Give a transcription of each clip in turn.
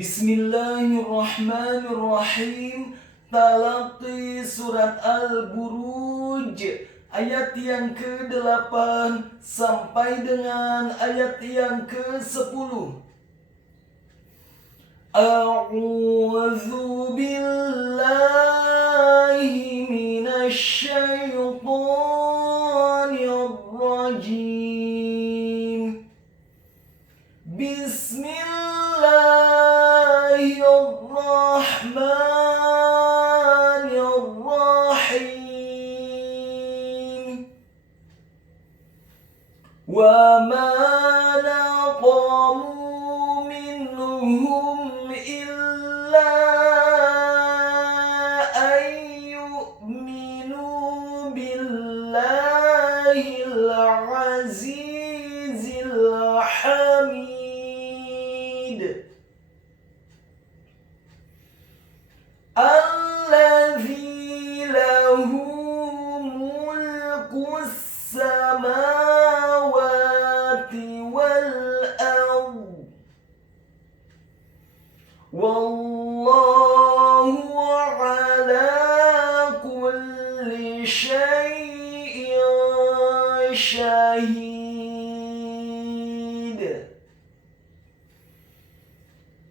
Bismillahirrahmanirrahim. Talaqi surat Al-Buruj ayat yang ke-8 sampai dengan ayat yang ke-10. A'udzu billahi minasy syaithanir rajim. Bismillahirrahmanirrahim. Wa ma naqamu minhum illa an yu'minu billahil azizil hamid. Alladzi lahu mulkus samawati wal ard. Wallahu ala kulli syai'in syahid.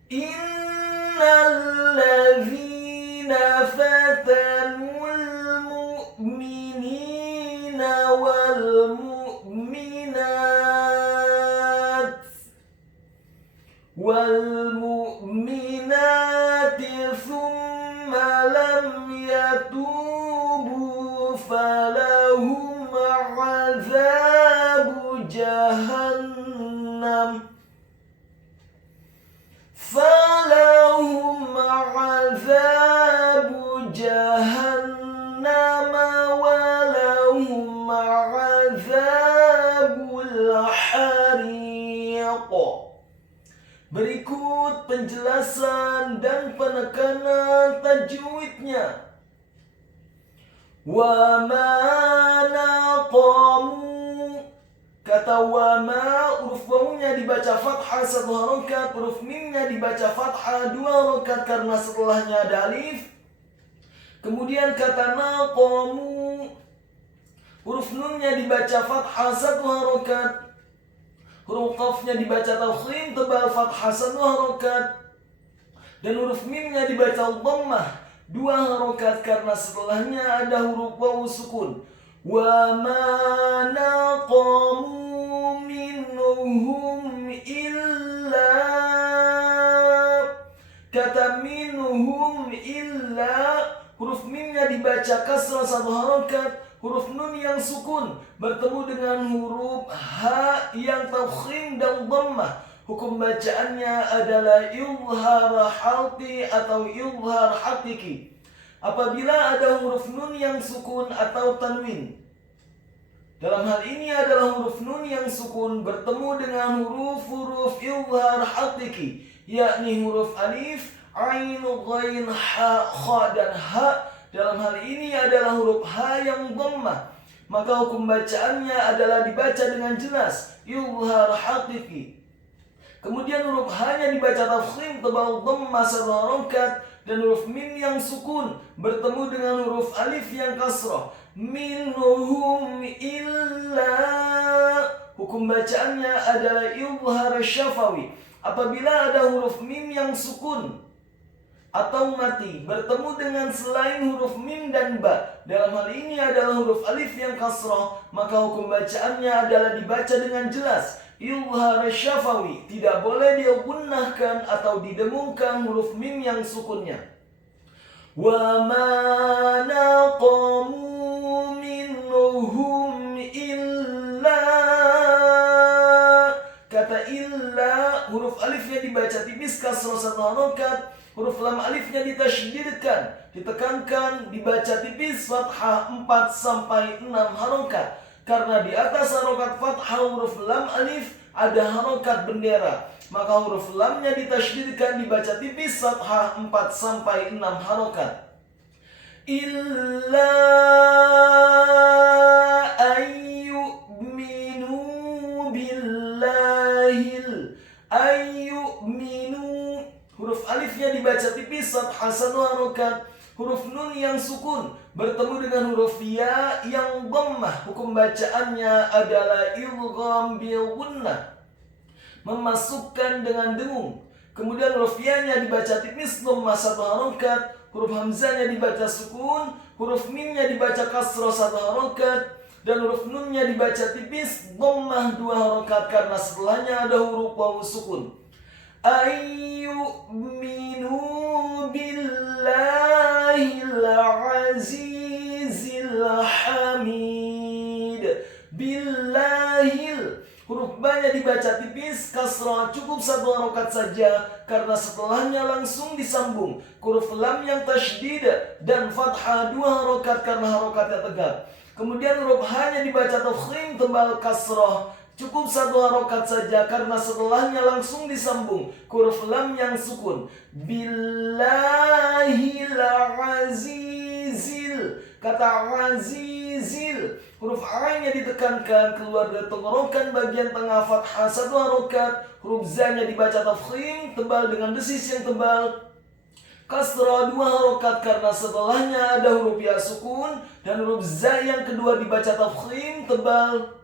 Innalladzina fatanul mu'minina wal mu'minati thumma lam yatubu falahum azabu jahannam. Falahum azabu jahannam walahum azabul hariq. Berikut penjelasan dan penekanan tajwidnya. Wa ma naqamu. Kata wa ma, huruf wawunya dibaca fathah 1 harokat, huruf mimnya dibaca fathah 2 harokat karena setelahnya ada alif. Kemudian kata naqamu, huruf nunnya dibaca fathah 1 harokat, huruf qafnya dibaca tafkhim tebal fathah 1 harokat, dan huruf mimnya dibaca dhammah 2 harokat karena setelahnya ada huruf wawu sukun. Wa ma naqamu minhum illa. Kata minhum illa, huruf mimnya dibaca kasrah 1 harokat, huruf nun yang sukun bertemu dengan huruf ha yang tafkhim dan dhammah. Hukum bacaannya adalah izhar halqi atau izhar haqiqi. Apabila ada huruf nun yang sukun atau tanwin, dalam hal ini adalah huruf nun yang sukun bertemu dengan huruf-huruf izhar haqiqi, yakni huruf alif, ain, ghain, ha, kha, dan ha. Dalam hal ini adalah huruf ha yang dhammah, maka hukum bacaannya adalah dibaca dengan jelas izhar haqiqi. Kemudian huruf ha-nya dibaca tafkhim tebal dhammah 1 harokat, dan huruf mim yang sukun bertemu dengan huruf alif yang kasrah. Minhum illa, hukum bacaannya adalah izhar syafawi. Apabila ada huruf mim yang sukun atau mati bertemu dengan selain huruf mim dan ba, dalam hal ini adalah huruf alif yang kasrah, maka hukum bacaannya adalah dibaca dengan jelas izhar syafawi. Tidak boleh digunnahkan atau didengungkan huruf mim yang sukunnya. Wa ma naqamu minhum illa. Kata illa, huruf alifnya dibaca tipis kasrah 1 harokat, huruf lam alifnya ditasydidkan, ditekankan, dibaca tipis fathah 4 sampai 6 harokat. Karena di atas harokat fathah huruf lam alif ada harokat bendera, maka huruf lamnya ditasydidkan, dibaca tipis fathah 4 sampai 6 harokat. Illa ayyu'minu billahil ayyu'minu. huruf alifnya dibaca tipis, fathah 1 harokat. Huruf nun yang sukun bertemu dengan huruf ya yang dhammah, hukum bacaannya adalah idgham bil gunnah, memasukkan dengan dengung. Kemudian huruf ya-nya dibaca tipis, dhammah 1 harokat. Huruf hamzahnya dibaca sukun, huruf mimnya dibaca kasrah 1 harokat, dan huruf nunnya dibaca tipis, dhammah 2 harokat karena setelahnya ada huruf wawu sukun. Ayyuminu billahil azizil hamid. Billahil, huruf ba-nya dibaca tipis, kasrah cukup 1 harokat saja karena setelahnya langsung disambung. Huruf lam yang tasydid dan fathah 2 harokat karena harokatnya tegak. Kemudian huruf ha-nya dibaca tafkhim tebal kasrah, cukup 1 harokat saja karena setelahnya langsung disambung. Huruf lam yang sukun. Billahil azizil. Kata azizil, huruf a-nya ditekankan keluar dari tenggorokan bagian tengah, fathah 1 harokat. Huruf za-nya dibaca tafkhim tebal dengan desis yang tebal, kasrah 2 harokat karena setelahnya ada huruf ya sukun, dan huruf za yang kedua dibaca tafkhim tebal,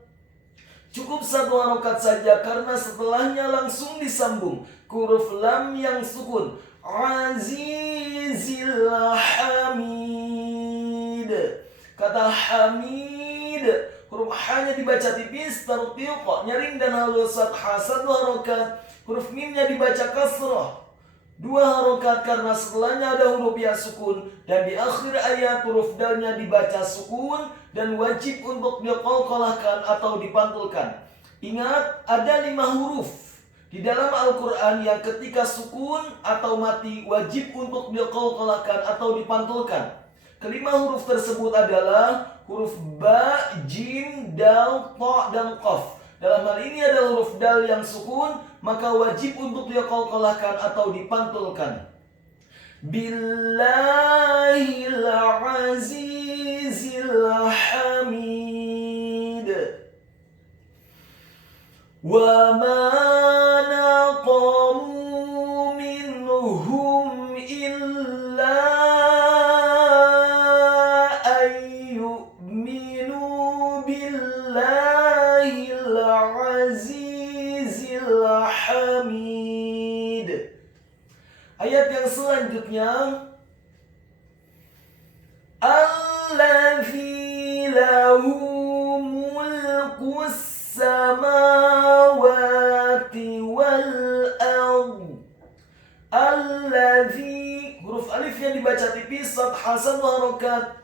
cukup 1 harokat saja karena setelahnya langsung disambung. Huruf lam yang sukun. Azizil hamid. Kata hamid, huruf ha-nya dibaca tipis, tarqiq, nyaring dan halus, fathah 1 harokat. Huruf mimnya dibaca kasrah 2 harokat karena setelahnya ada huruf ya sukun, dan di akhir ayat huruf dalnya dibaca sukun dan wajib untuk diqalqalahkan atau dipantulkan. Ingat, ada 5 huruf di dalam Al-Quran yang ketika sukun atau mati wajib untuk diqalqalahkan atau dipantulkan. Kelima huruf tersebut adalah huruf ba, jim, dal, ta, dan qaf. Dalam hal ini ada huruf dal yang sukun, maka wajib untuk diqalqalahkan atau dipantulkan. Billahil azizil hamid. Wa ma naqamu minhum illa ayyuminu billahil azizil hamid. Ayat yang selanjutnya, Allazi lahu mulkus samawati wal ard. Allazi, huruf alif yang dibaca tipis, fathah 1 harokat.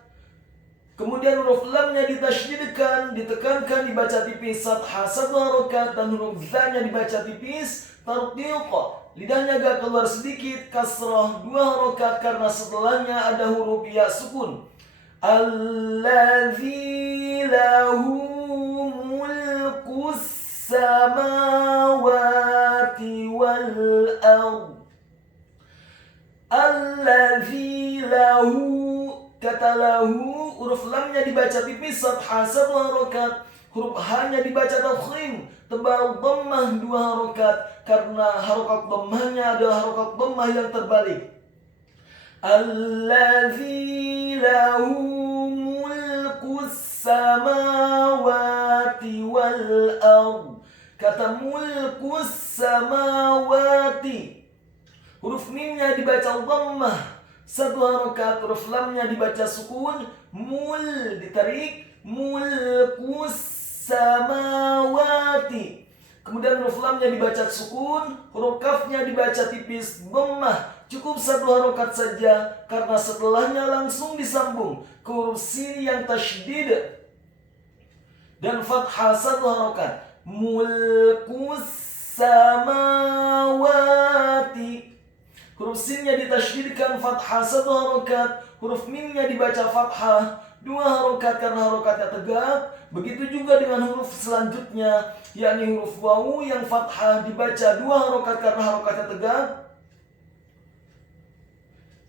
Kemudian huruf lamnya ditasydidkan, ditekankan, dibaca tipis, fathah 1 harokat, dan huruf za-nya dibaca tipis, tarqiq, lidahnya agak keluar sedikit, kasrah 2 harokat karena setelahnya ada huruf ya sukun. Allazi lahu mulkus samawati wal ard. Allazi lahu, kata lahu, huruf lamnya dibaca tipis, fathah 1 harokat. Huruf ha-nya dibaca tafkhim tebal, dhammah 2 harokat karena harokat dhammahnya adalah harokat dhammah yang terbalik. Allazi lahu mulkus samawati wal ard. Kata mulkus samawati, huruf mimnya dibaca dhammah 1 harokat, huruf lamnya dibaca sukun, mul ditarik, mulkus samawati. Kemudian huruf lamnya dibaca sukun, huruf kafnya dibaca tipis, dhammah, cukup 1 harokat saja karena setelahnya langsung disambung ke huruf sin yang tasydid dan fathah 1 harokat. Mulkus samawati, huruf sinnya ditasydidkan, fathah 1 harokat. Huruf mimnya dibaca fathah 2 harokat karena harokatnya tegak. Begitu juga dengan huruf selanjutnya, yakni huruf wawu yang fathah dibaca 2 harokat karena harokatnya tegak,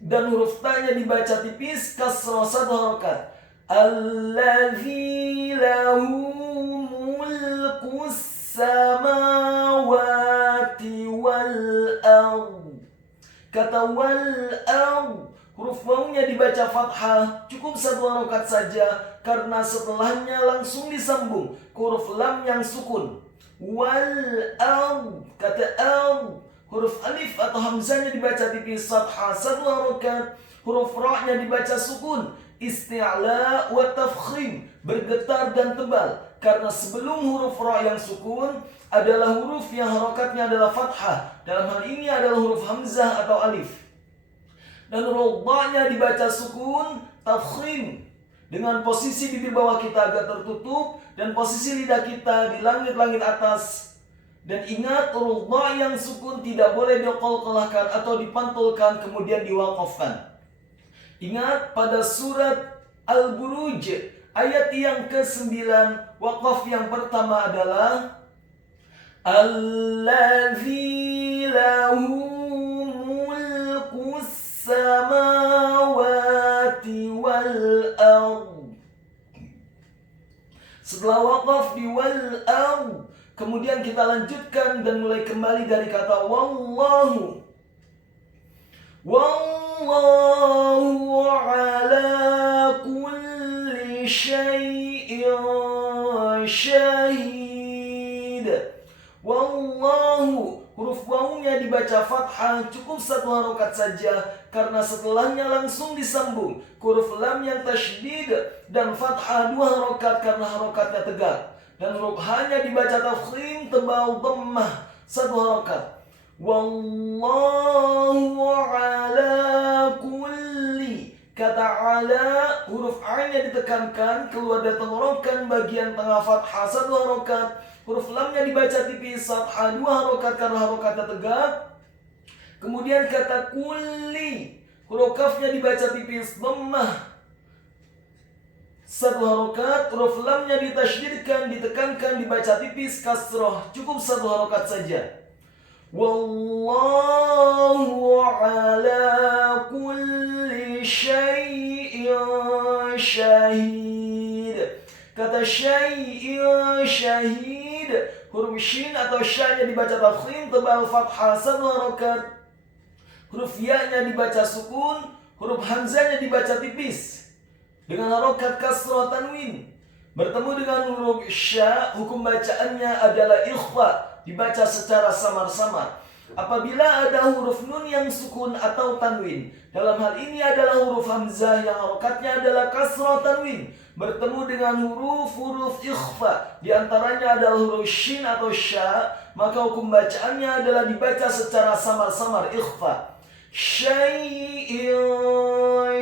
dan huruf ta-nya dibaca tipis, kasrah 1 harokat. Allazi lahu mulkus samawati wal ard. Kata wal ard, huruf wawnya dibaca fathah, cukup 1 harokat saja karena setelahnya langsung disambung huruf lam yang sukun. Wal ard, kata ard, huruf alif atau hamzahnya dibaca tipis fathah 1 harokat, huruf ra-nya dibaca sukun, isti'la wa tafkhim, bergetar dan tebal. Karena sebelum huruf ra yang sukun adalah huruf yang harokatnya adalah fathah. Dalam hal ini adalah huruf hamzah atau alif. Dan huruf ra-nya dibaca sukun, tafkhim, dengan posisi bibir bawah kita agak tertutup dan posisi lidah kita di langit-langit atas. Dan ingat, huruf ra yang sukun tidak boleh diqalqalahkan atau dipantulkan kemudian diwaqafkan. Ingat pada surat Al-Buruj ayat yang ke-9, waqaf yang pertama adalah Allazi lahu mulkus samawati wal ard. Setelah waqaf di wal ard, kemudian kita lanjutkan dan mulai kembali dari kata wallahu. Wallahu ala kulli syai'in syahid. Wallahu, huruf wawnya dibaca fathah, cukup 1 harokat saja karena setelahnya langsung disambung huruf lam yang tasydid dan fathah 2 harokat karena harokatnya tegak. Dan huruf hanya dibaca tafkhim tebal dhammah 1 harokat. Wallahu ala kulli, kata ala, huruf a-nya ditekankan keluar dari tenggorokan bagian tengah fathah 1 harokat, huruf lamnya dibaca tipis fathah 2 harokat karena harokatnya tegak. Kemudian kata kulli, huruf kafnya dibaca tipis dhammah 1 harokat, huruf lamnya ditasydidkan, ditekankan, dibaca tipis kasroh, cukup 1 harokat saja. Wallahu ala kulli syai'in syahid. Kata syai'in syahid, huruf shin atau sya-nya dibaca tafkhim tebal fathah 1 harokat, huruf ya-nya dibaca sukun, huruf hamzahnya dibaca tipis dengan harokat kasroh tanwin. Bertemu dengan huruf sya, hukum bacaannya adalah ikhfa, dibaca secara samar-samar. Apabila ada huruf nun yang sukun atau tanwin, dalam hal ini adalah huruf hamzah yang harokatnya adalah kasrah tanwin, bertemu dengan huruf-huruf ikhfa, diantaranya adalah huruf shin atau sya, maka hukum bacaannya adalah dibaca secara samar-samar ikhfa. Syai'in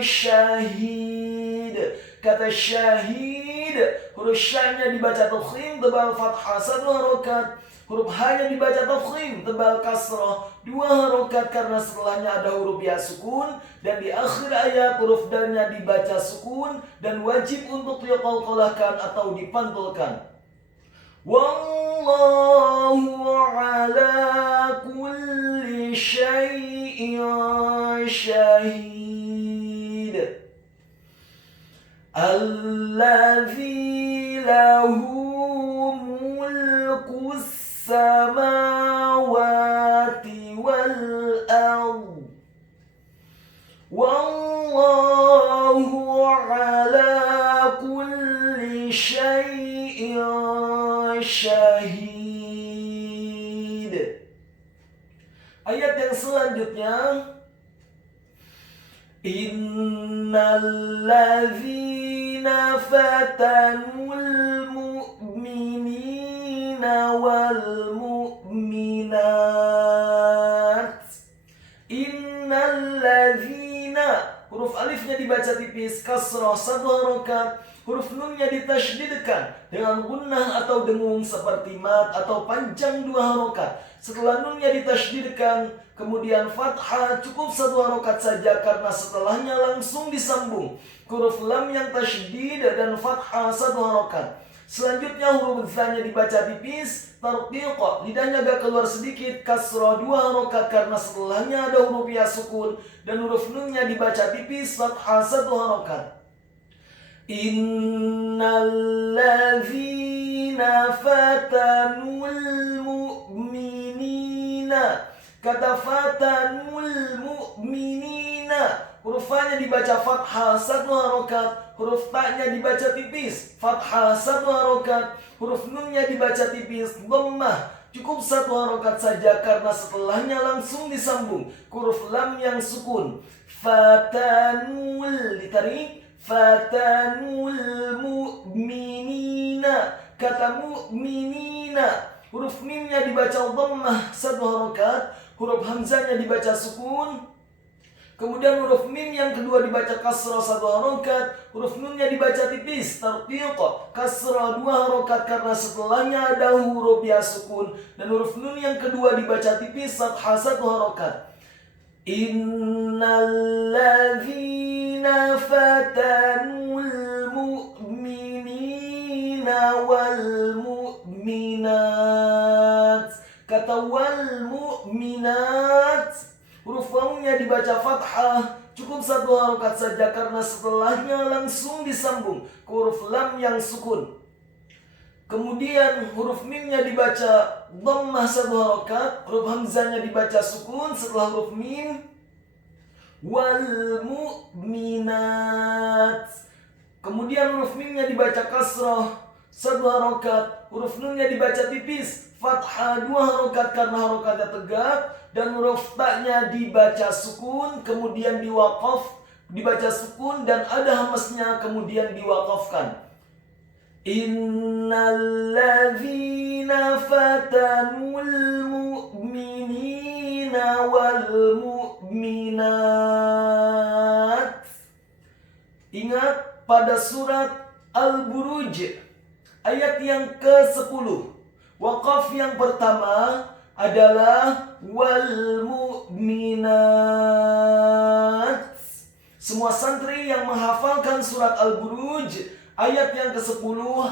syahid. Kata syahid, huruf sya-nya dibaca tafkhim tebal fathah 1 harokat, huruf ha-nya dibaca tafkhim tebal kasrah 2 harokat karena setelahnya ada huruf ya sukun, dan di akhir ayat huruf dal-nya dibaca sukun dan wajib untuk diqalqalahkan atau dipantulkan. Wallahu ala kulli syai'in syahid. Allazi lahu mulkus samawati wal ard. Wallahu ala kulli syai'in syahid. Ayat yang selanjutnya, Innal ladzina fatanul mu'minina wal mu'minat. Innal ladzina, huruf alifnya dibaca tipis kasrah 1 harokat, huruf nunnya ditasydidkan dengan gunnah atau dengung seperti mat atau panjang 2 harokat. Setelah nunnya ditasydidkan, kemudian fathah cukup 1 harokat saja karena setelahnya langsung disambung huruf lam yang tasydid dan fathah 1 harokat. Selanjutnya huruf za-nya dibaca tipis, tarqiq, lidahnya agak keluar sedikit, kasrah 2 harokat karena setelahnya ada huruf ya sukun, dan huruf nunnya dibaca tipis, fathah 1 harokat. Innal ladzina fatanul mu'minina. Kata fatanul mu'minina, huruf fa-nya dibaca fathah 1 harokat, huruf ta-nya dibaca tipis fathah 1 harokat, huruf nun-nya dibaca tipis dhammah cukup 1 harokat saja karena setelahnya langsung disambung huruf lam yang sukun. Fatanul ditarik, fatanul mu'minina. Kata mu'minina, huruf mimnya dibaca dhammah 1 harokat, huruf hamzahnya dibaca sukun. Kemudian huruf mim yang kedua dibaca kasrah 1 harokat, huruf nunnya dibaca tipis tartiq kasrah 2 harokat karena setelahnya ada huruf ya sukun, dan huruf nun yang kedua dibaca tipis fathah 1 harokat. Innalladzina fatanul mu'minina wal mu'minat. Kata wal mu'minat, huruf wawnya dibaca fathah cukup 1 harokat saja karena setelahnya langsung disambung ke huruf lam yang sukun. Kemudian huruf mimnya dibaca dhammah 1 harokat, huruf hamzahnya dibaca sukun setelah huruf mim. Wal mu'minat. Kemudian huruf mimnya dibaca kasrah 1 harokat, huruf nunnya dibaca tipis fathah 2 harokat karena harokatnya tegak, dan huruf ta-nya dibaca sukun kemudian diwaqaf, dibaca sukun dan ada hamzahnya kemudian diwaqafkan. Innalladzina fatanul mu'minina wal mu'minat. Ingat pada surat Al-Buruj ayat yang ke-10, waqaf yang pertama adalah wal mu'minat. Semua santri yang menghafalkan surat Al-Buruj ayat yang ke-10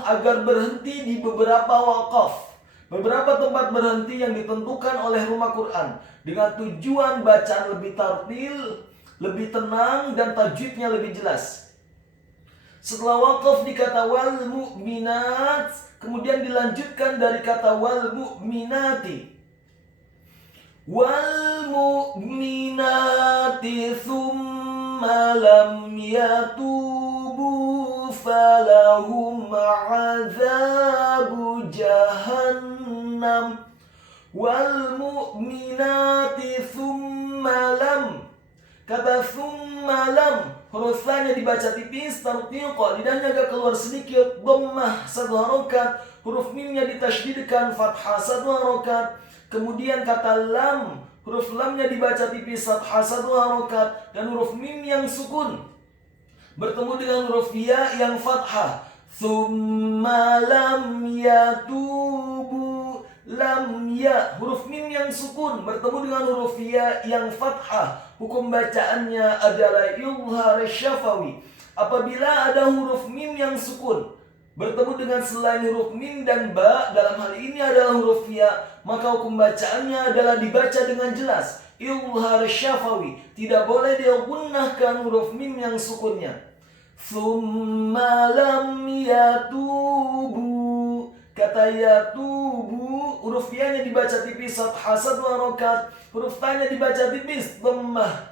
agar berhenti di beberapa waqaf, beberapa tempat berhenti yang ditentukan oleh Rumah Quran dengan tujuan bacaan lebih tartil, lebih tenang dan tajwidnya lebih jelas. Setelah waqaf di kata wal mu'minat, kemudian dilanjutkan dari kata wal mu'minati. Wal mu'minati thumma lam yatubu falahum azabu jahannam. Wal mu'minati thumma lam. Kata thumma lam, huruf fa-nya dibaca tipis tartiq, lidahnya agak keluar sedikit dhammah 1 harokat, huruf mimnya ditasydidkan fathah 1 harokat. Kemudian kata lam, huruf lamnya dibaca tipis fathah 1 harokat, dan huruf mim yang sukun bertemu dengan huruf ya yang fathah. Tsumma lam yatubu, lam ya, huruf mim yang sukun bertemu dengan huruf ya yang fathah. Hukum bacaannya adalah izhar syafawi. Apabila ada huruf mim yang sukun bertemu dengan selain huruf mim dan ba, dalam hal ini adalah huruf ya, maka hukum bacaannya adalah dibaca dengan jelas, izhar syafawi. Tidak boleh dia gunnahkan huruf mim yang sukunnya. Tsumma lam yatubu. Kata yatubu, huruf ya-nya dibaca tipis fathah 1 harokat, huruf ta-nya dibaca tipis dhammah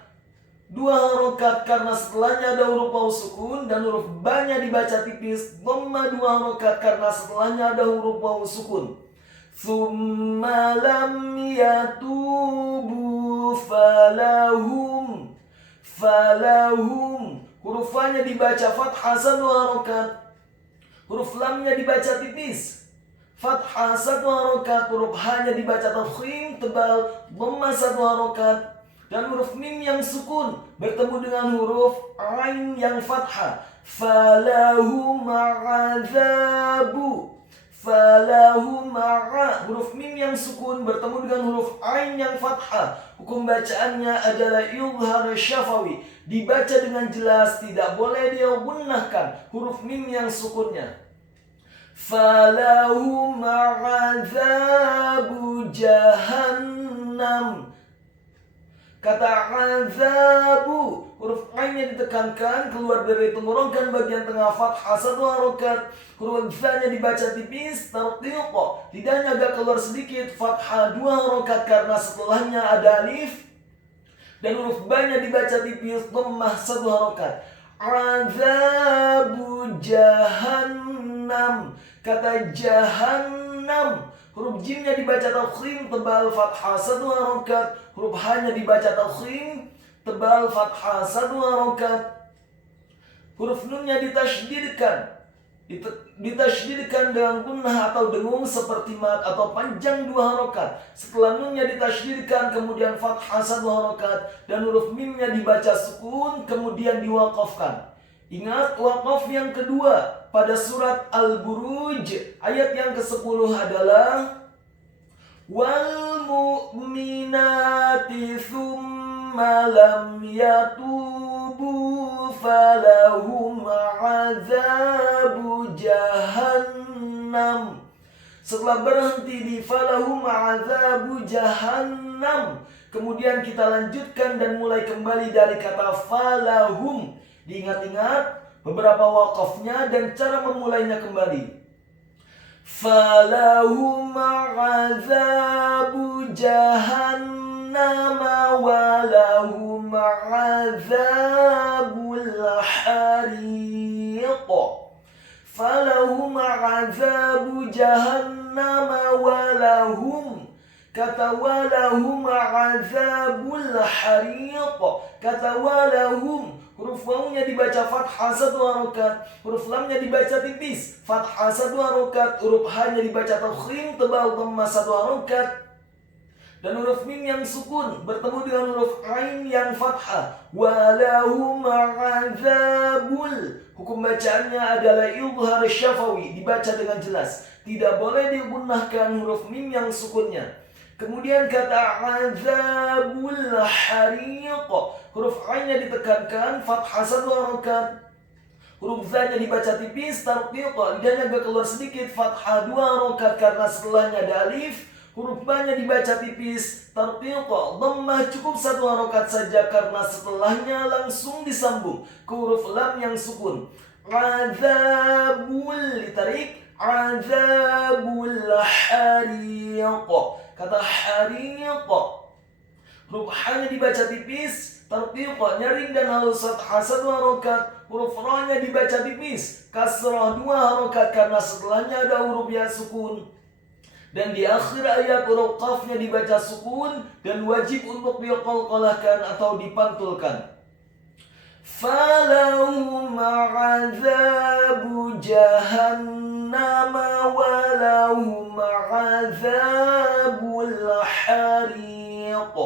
2 harokat karena setelahnya ada huruf waw sukun, dan huruf ba-nya dibaca tipis dhammah 2 harokat karena setelahnya ada huruf waw sukun. Tsumma lam yatubu falahum. Huruf fa-nya dibaca fathah 1 harokat, huruf lamnya dibaca tipis fathah 1 harokat, huruf ha-nya dibaca tafkhim tebal dhammah 1 harokat, dan huruf mim yang sukun bertemu dengan huruf ain yang fathah. Falahum azabu. Huruf mim yang sukun bertemu dengan huruf ain yang fathah. Hukum bacaannya adalah izhar syafawi, dibaca dengan jelas, tidak boleh dia gunnahkan huruf mim yang sukunnya. Falahum azabu jahannam. Kata azabu, huruf ainnya ditekankan keluar dari tenggorokan bagian tengah fathah 1 harokat. Huruf zanya dibaca tipis, tarqiq, lidahnya agak keluar sedikit, fathah 2 harokat karena setelahnya ada alif. Dan huruf ba-nya dibaca tipis, dhammah 1 harokat. Azabu jahannam. Kata jahannam, huruf jimnya dibaca tafkhim, tebal fathah 1 harokat. Huruf ha-nya dibaca tafkhim, tebal fathah 1 harokat. Huruf nunnya ditasydidkan. Ditasydidkan dengan gunnah atau dengung seperti mat atau panjang 2 harokat. Setelah nunnya ditasydidkan kemudian fathah 1 harokat. Dan huruf mimnya dibaca sukun kemudian diwaqafkan. Ingat, waqaf yang kedua pada surat Al-Buruj ayat yang ke-10 adalah wal mu'minati thumma lam yatubu falahum azabu jahannam. Setelah berhenti di falahum azabu jahannam, kemudian kita lanjutkan dan mulai kembali dari kata falahum. Diingat-ingat beberapa waqafnya dan cara memulainya kembali. Falahum azabu jahannam walahum azabul hariq. Falahum azabu jahannam walahum. Kata walahum azabul hariq. Kata walahum, huruf wawunya dibaca fathah 1 harokat, huruf lamnya dibaca tipis, fathah 1 harokat, huruf ha-nya dibaca tafkhim, tebal dhammah 1 harokat, dan huruf mim yang sukun bertemu dengan huruf ain yang fathah. Walahum azabul. Hukum bacaannya adalah idhar syafawi, dibaca dengan jelas. Tidak boleh digunakan huruf mim yang sukunnya. Kemudian kata azabul hariq, huruf ainnya ditekankan, fathah 1 harokat. Huruf za-nya dibaca tipis, tarqiq, lidahnya agak keluar sedikit, fathah 2 harokat karena setelahnya ada alif. Huruf ba-nya dibaca tipis, tarqiq, dhammah cukup 1 harokat saja karena setelahnya langsung disambung ke huruf lam yang sukun. Azabul, ditarik, azabul hariq. Kata hariq, huruf ha-nya dibaca tipis, tarqiq, nyaring dan halus fathah 1 harokat. Huruf ra-nya dibaca tipis, kasrah 2 harokat karena setelahnya ada huruf ya sukun. Dan di akhir ayat huruf qaf-nya dibaca sukun dan wajib untuk diqalqalahkan atau dipantulkan. Falahum azabu jahannam walahum azabul hariq.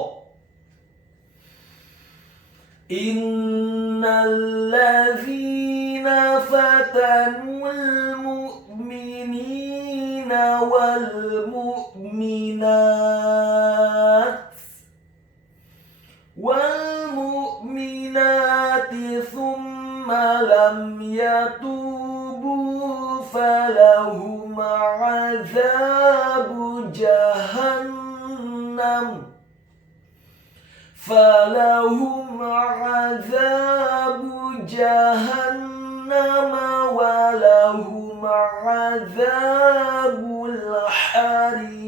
Innal ladzina fatanul mu'minina wal mu'minat thumma lam yatubu falahum azabu jahannam. Falahum azabu jahannam walahum azabul hariq.